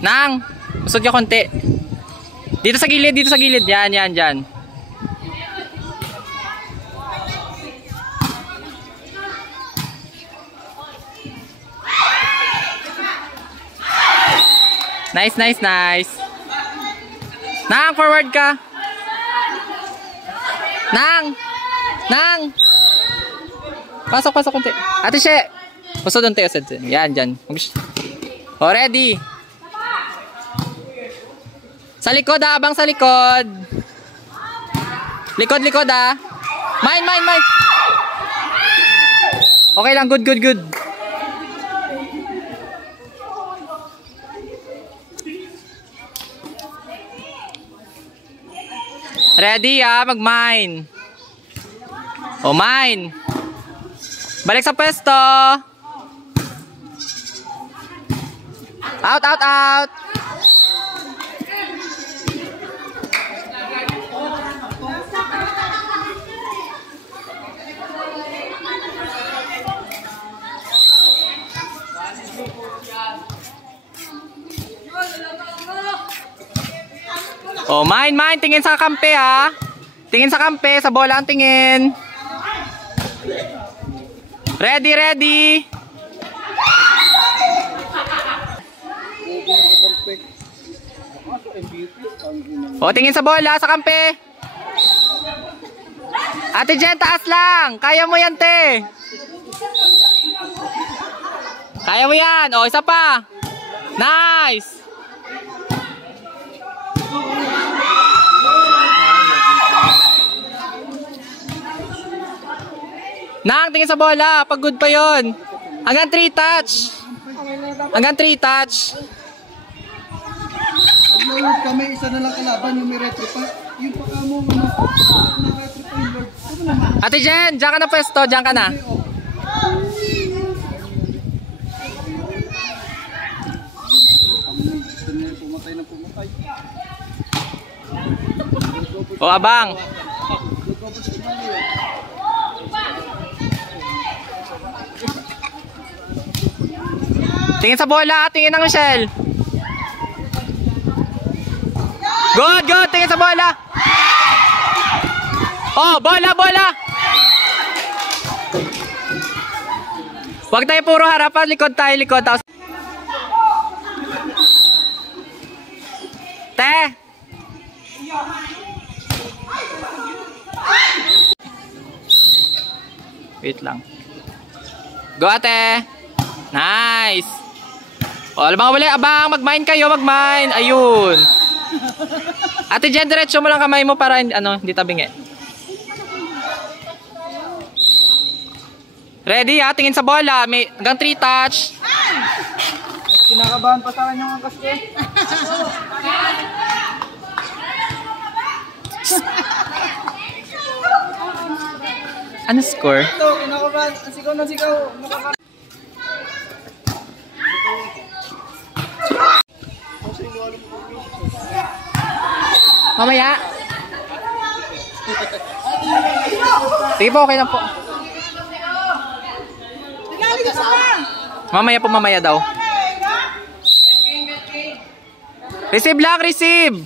Nang, usod ka konti. Dito sa gilid, dito sa gilid. Yan, yan, dyan. Nice, nice, nice. Nang, forward ka. Nang! Nang! Pasok, pasok konti. Ate She! Usod unti, usod. Yan, dyan. O, ready. Sa likod ah, abang sa likod. Likod, likod ah. Mine, mine, mine. Okay lang, good, good, good. Ready ah, mag-mine. O, mine. Balik sa pwesto. Out, out, out. Oh, mine, mine. Tingin sa kampe ha. Tingin sa kampe. Sa bola ang tingin. Ready, ready. Oh, tingin sa bola. Sa kampe. Ate Jen, taas lang. Kaya mo yan, te. Kaya mo yan. Oh, isa pa. Nice. Nang, tingin sa bola. Pag good pa yun. Hanggang 3 touch. Hanggang 3 touch. Lord, kami isa na lang kalaban. Yung may retro pa. Yung pa ka mo. Na-retro pa yung Lord. Ate Jen, dyan ka na pwesto. Dyan ka na. Pumatay na pumatay. O, abang. Tingin sa bola, tingin ng Michelle. Good, good, tingin sa bola. Oh, bola, bola. Huwag tayo puro harapan, likod tayo, likod. Te. Wait lang. Go, ate. Nice. O, alam mga wali, abang, mag-mine kayo, mag-mine. Ayun. Ate Jen, diretso mo lang kamay mo para hindi tabingi. Ready ha, tingin sa bola. May hanggang 3 touch. Kinakabahan pa sa kanyang angkas ko. Ano score? Ito, kinakabahan. Sigaw na sigaw. Mamaya. Sige po, okay lang po. Mamaya po, mamaya daw. Receive lang, receive.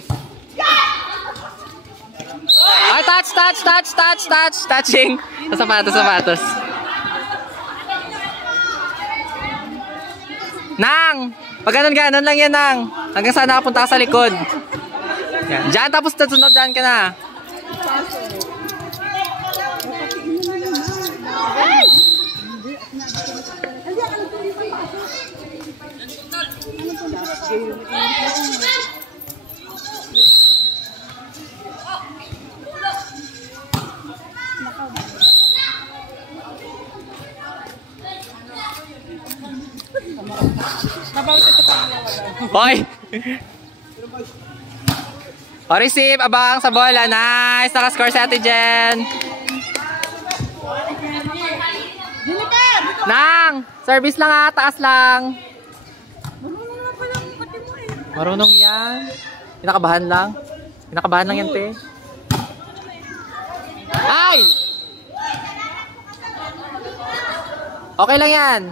Ay, touch, touch, touch, touch, touch. Touching. Sa sapatos, sapatos. Nang! Pag ganon lang yan, Nang. Hanggang saan nakapunta ka sa likod. Yan. Diyan, tapos nasunod, dyan ka na. Hoy! O, receive, abang sa bola. Nice, nakascore si Ate Jen. Nang, service lang ha, taas lang. Marunong yan. Kinakabahan lang. Kinakabahan lang yan, te. Ay! Okay lang yan.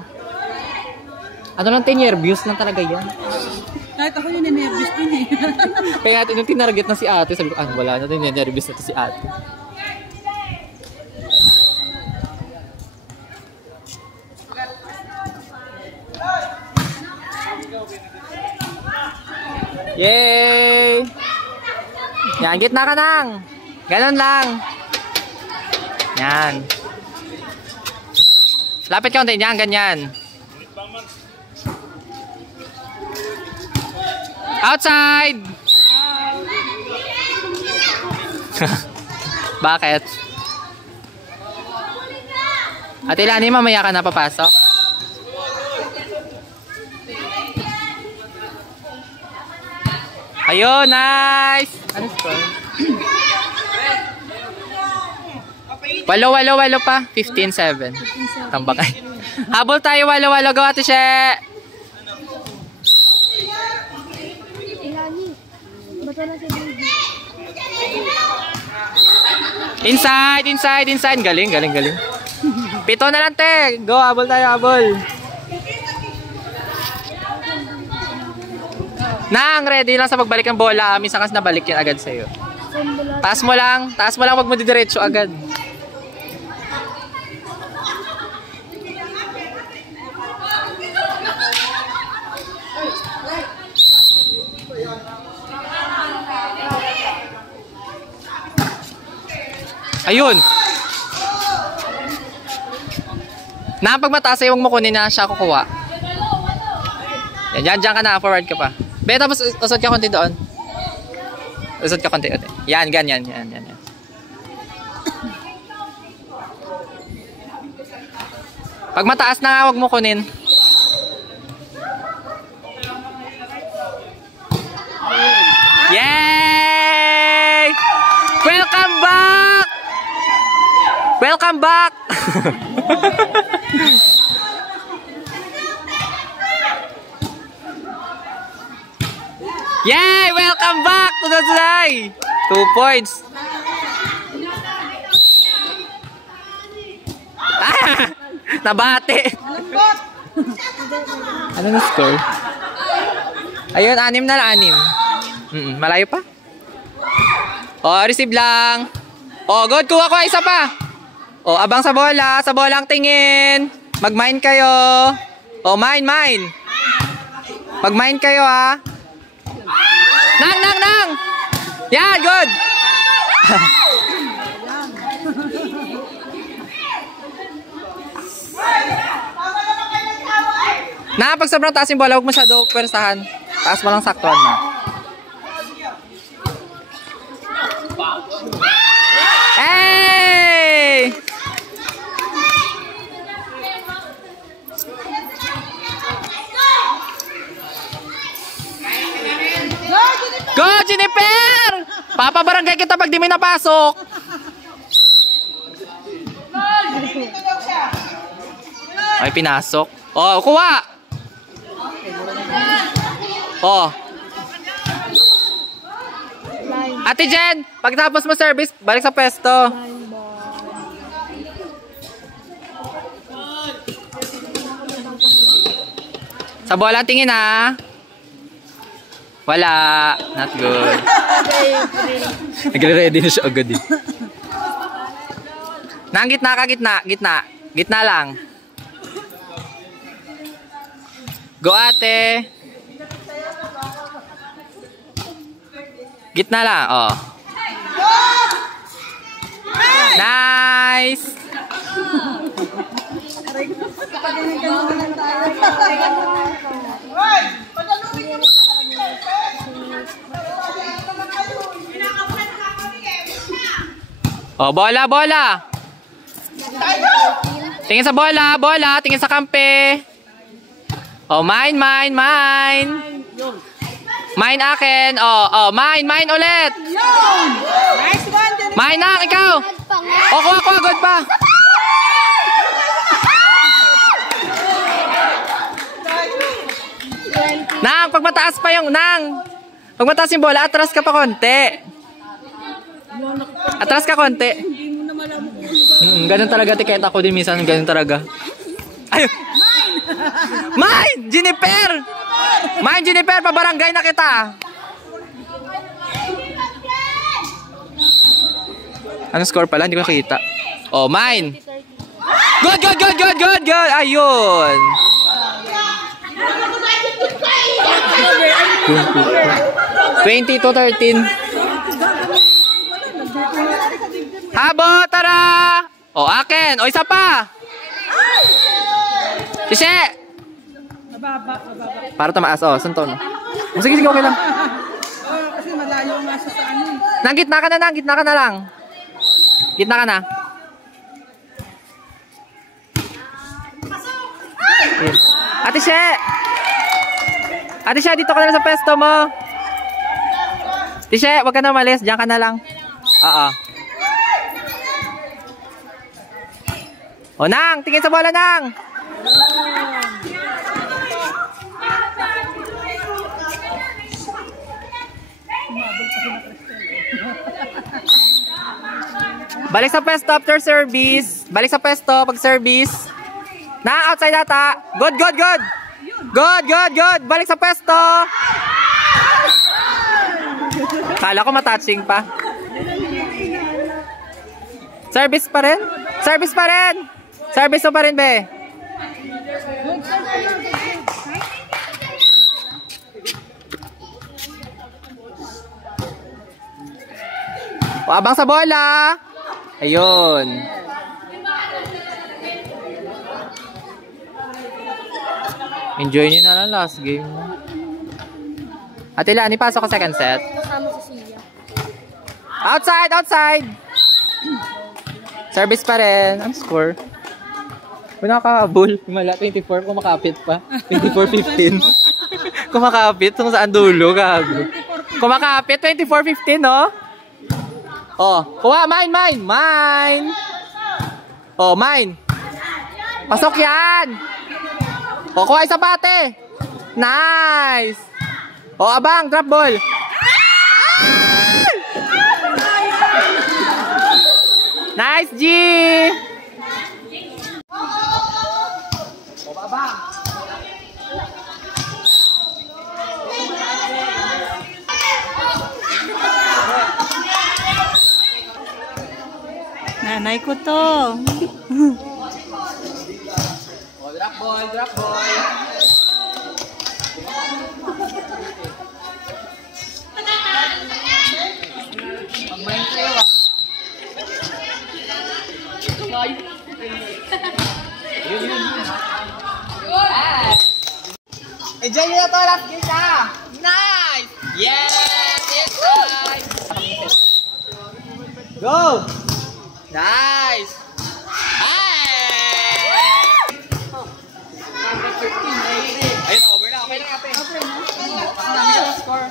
Ano lang, 10 year views lang talaga yan. Kahit ako yun, nervous din eh. Kaya nung tinarget na si ate, sabi ko, wala na din, nervous na to si ate. Yay! Yan, gitna ka nang. Ganon lang. Yan. Lapit ka unti. Yan, ganyan. Outside! Bakit? Ate Lani, mamaya ka na papasok? Ayun, nice! Ano score? 8-8 pa. 15-7. Tambak ay. Habol tayo, 8-8. Go, Ate She! Inside. Galing. 7 na lang, te. Go, habol tayo, habol. Nang, ready lang sa pagbalik ng bola. Minsan kasi nabalik yan agad sa'yo. Taas mo lang, wag mo didiretso agad. Ayun. Na pag mataas ay huwag mo kunin na siya kukuha. Yan, dyan ka na, forward ka pa. Be, tapos usod ka konti doon. Usod ka konti. Yan, ganyan. Yan. Pag mataas na, huwag mo kunin. Yay! Welcome back! Yay! Welcome back to the Tulay! 2 points. Nabate. Ano na score? Ayun, 6 na lang, 6. Malayo pa? Receive lang. Good. Kuha ko isa pa. Abang sa bola. Sa bola ang tingin. Mag-mine kayo. Mine. Mag-mine kayo, ha. Nang! Yan, good! Pag sobrang taas yung bola, huwag masyado pwersahan. Taas mo lang saktuhan mo. Hey! Go, Jennifer! Papabarangay kita pag di may napasok. Ay, pinasok. Kuha! Ate Jen, pagtapos mo service, balik sa pwesto. Sa bola tingin, ha? Wala. Not good. Nagre-ready na siya agad eh. Nang gitna ka, gitna. Gitna lang. Go, ate. Gitna lang, Nice. Bola. Tingin sa bola, tingin sa kampe. Mine. Mine akin. Mine ulit. Nice one. Mine na, ikaw. Kuha, good pa. Nang, pag mataas pa yung, pag mataas yung bola, atras ka pa konti. Atras ka konti. Ganun talaga, tiketa ko din minsan, ganun talaga. Ayun. Mine! Jennifer! Mine, Jennifer, pabarangay na kita. Anong score pala? Hindi ko nakita. Oh, mine. Good, good, good, good, good, good. Ayun. 20-13. Habo, tara. Oh, akin. O, isa pa. Sisi. Para tumaas. Oh, sunton. Sige, sige, okay lang. Kasi malayo nga siya sa ano. Nang gitna ka na, nang gitna ka na lang. Gitna ka na. Ate She! Ate She, dito ka na sa pesto mo. Ate She, wag ka na umalis. Diyan ka na lang. Oo. O, Nang! Tingin sa bola, Nang! Balik sa pesto after service. Balik sa pesto pag service. Na, outside ata. Good, good, good. Good, good, good. Balik sa pesto. Kala ko matouching pa. Service pa rin? Service pa rin. Service pa rin, be. O, abang sa bola. Ayun. Enjoy nyo na lang last game. Ate Lani, pasok ko second set. Outside, outside. Service pa rin. Ang score. Kung nakakabul, mala 24, kumakapit pa. 24-15. Kumakapit, kung saan dulo, gago. Kumakapit, 24-15, no? Oh, kuha, mine, mine, mine. Oh, mine. Pasok yan. Oh, kuha isa pa, ate. Nice. Oh, abang, drop ball. Nice, G. Oh, abang. Nanay ko to. Oh, drop ball, drop ball. Pag-main kayo, ah. Yun, yun, yun. Enjoy nyo na to, last game na. Nice! Yes! Yes, guys! Go! Nice! Ayun, over na. Okay lang, ate. Score.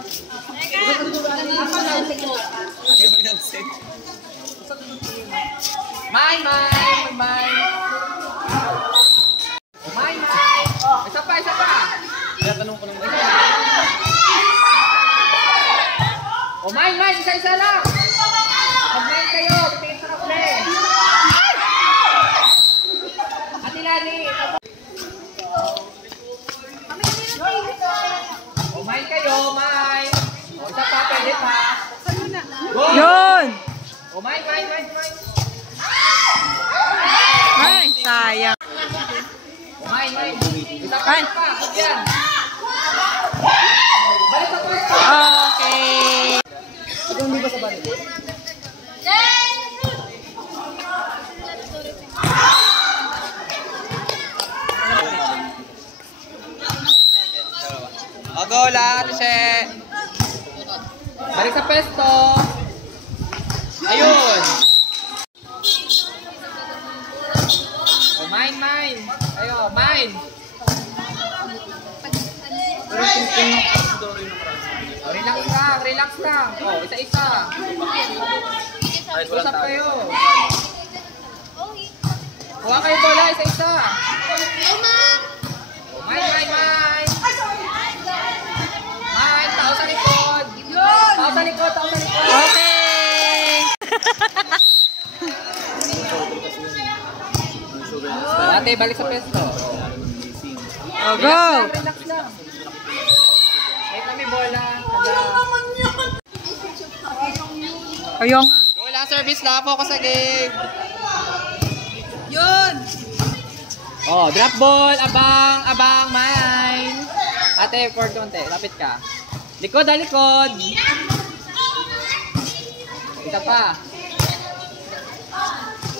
Mine, mine, mine. Oh, mine, mine. Isa pa, isa pa. Kaya tanong ko naman. Oh, mine, mine. Isa-isa lang. Mag-mine kayo. Tingin sa kaple. Ate Lani. Oh, mine kayo, mine. Oh, isa pa, pwede pa. Go! Yun! Oh, mine, mine, mine, mine. Ay, sayang. Mine, mine. Isa pa, isa pa. Yan. Balik sa pwesto. Okay. Ito hindi ba sa balik? O, go lang, Tishe. Balik sa pwesto. Ayun. O, mine, mine. Ayun, mine. O, relax lang, relax lang. O, isa-isa. Usap kayo. Kuha kayo bola, isa-isa. O, mine, mine, mine. Mine, tao sa likod. Tao sa likod, tao sa likod. Okay. Ate, balik sa pwesto. Oh, go. Relax lang. Ayun nga. Go lang, service na. Focus sa game. Yun! Oh, drop ball. Abang, mine. Ate, forward konti. Lapit ka. Likod, likod. Isa pa.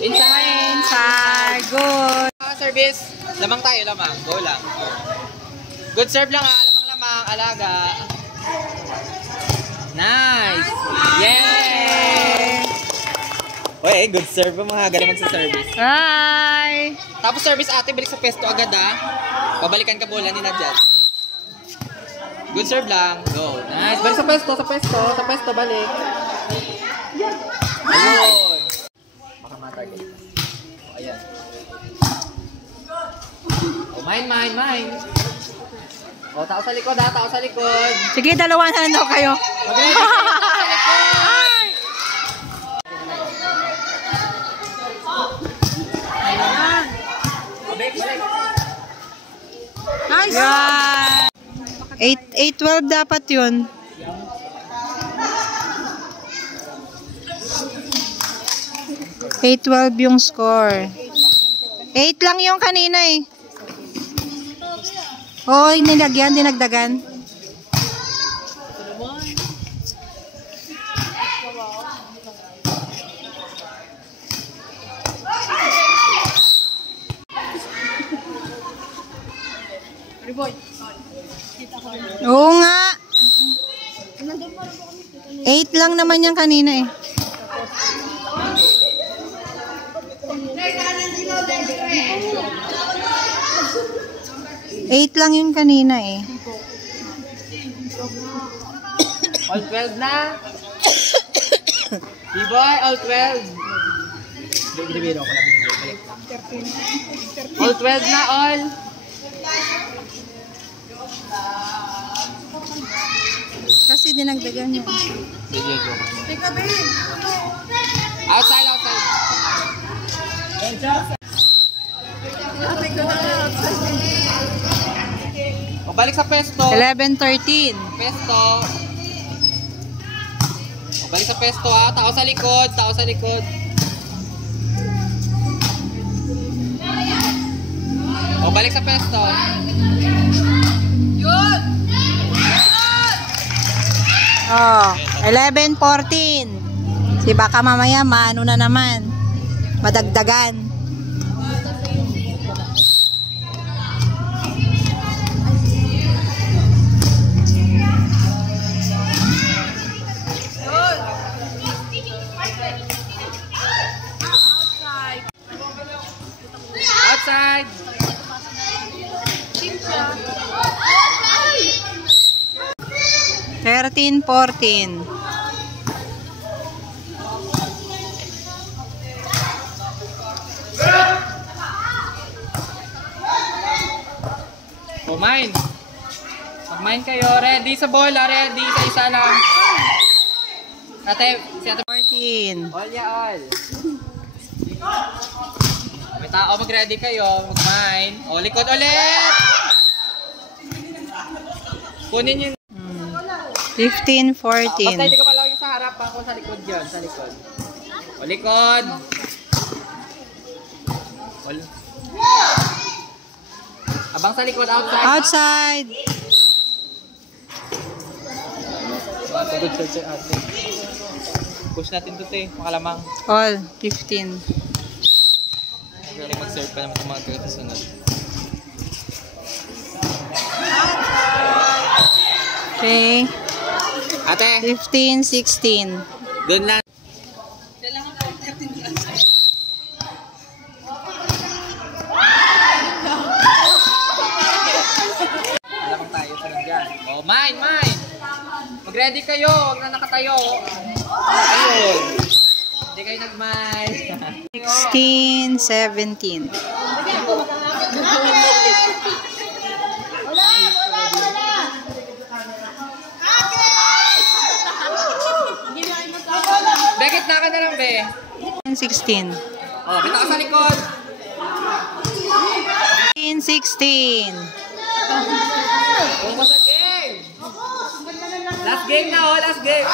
Inside. Inside. Good. Service. Lamang tayo, lamang. Go lang. Good serve lang ha. Lamang. Alaga. Nice. Yay! Uy, good serve po mga galing magsa-service. Hi! Tapos service ate, balik sa pesto agad ha. Babalikan ka bola ni Nadjad. Good serve lang. Go. Nice. Balik sa pesto, balik. Ayun. Baka matarget. Ayan. Oh, mine. Oh, tao sa likod ha, tao sa likod. Sige, dalawa na lang daw kayo. Mag-ready kayo, tao sa likod. Balik. Nice! Yeah. 8-12 dapat yun. 8-12 yung score. 8 lang yung kanina eh. Oh, nilagyan, dinagdagan. Oo nga. 8 lang naman yung kanina eh. Eight lang yung kanina eh. All 12 na. B-boy, all 12. Binibiro ko na balik. All 12 na, all. Kasi dinagdagan yun. Outside. O, balik sa pesto. 11-13. Pesto. O, balik sa pesto ha. Tao sa likod. O, balik sa pesto. Oh, 11-14. Si baka mamaya maano na naman. Madagdagan. Outside. 13-14. O, mine. Mag-mine kayo. Ready sa bola. Ready sa isa lang. Ate, si ate. 14. All ya all. May tao, mag-ready kayo. Mag-mine. O, likod ulit. Kunin yun. 15-14. Basta hindi ka pala yung sa harap. Ako sa likod yun. Sa likod. O, likod. Abang sa likod. Outside. Outside. Good shot sa ate. Push natin to te. Makalamang. All. 15. Magaling mag-serve pa naman kung mga tayo sunod. Okay. Ate. 15-16. Doon lang. Lamang tayo pa lang dyan. Oh, mine. Mag-ready kayo. Huwag na nakatayo. Ayun. Hindi kayo nag-mine. 16-17. Bekit na ka na lang, be. 16. Oh, kita ka sa likod. 16. Kung sa game. Last game na, oh. Last game.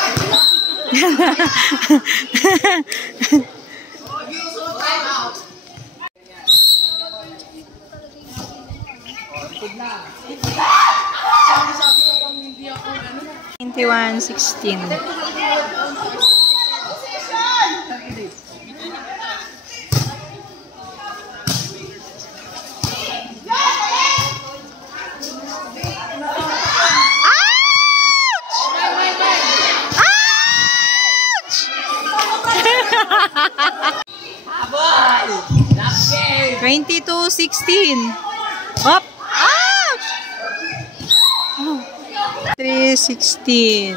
$21.16. Ouch! 22-16. Hop! Ouch! 3-16.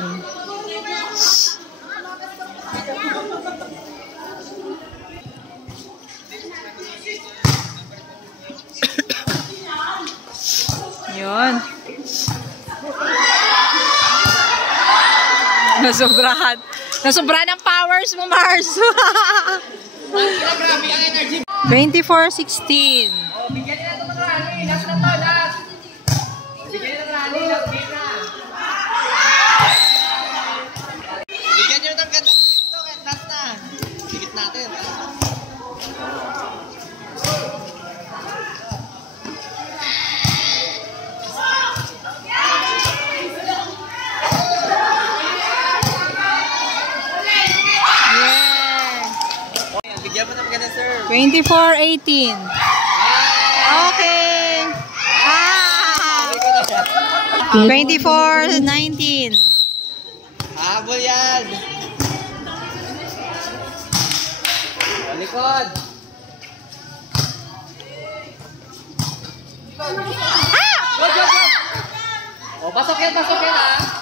Yun. Nasobrahan. Nasobrahan ang powers mo, Mars. 24-16. Bigyan nila ito mga rally. Last na to, last. Bigyan nila ng rally. Last game na. Bigyan nyo ng gandang game to. Kahit last na. Bigit natin. Bigyan mo ng maganda, sir. 24-18. Okay. 24-19. Habol yan. Likod. Go, go, go. O, pasok yan, ha.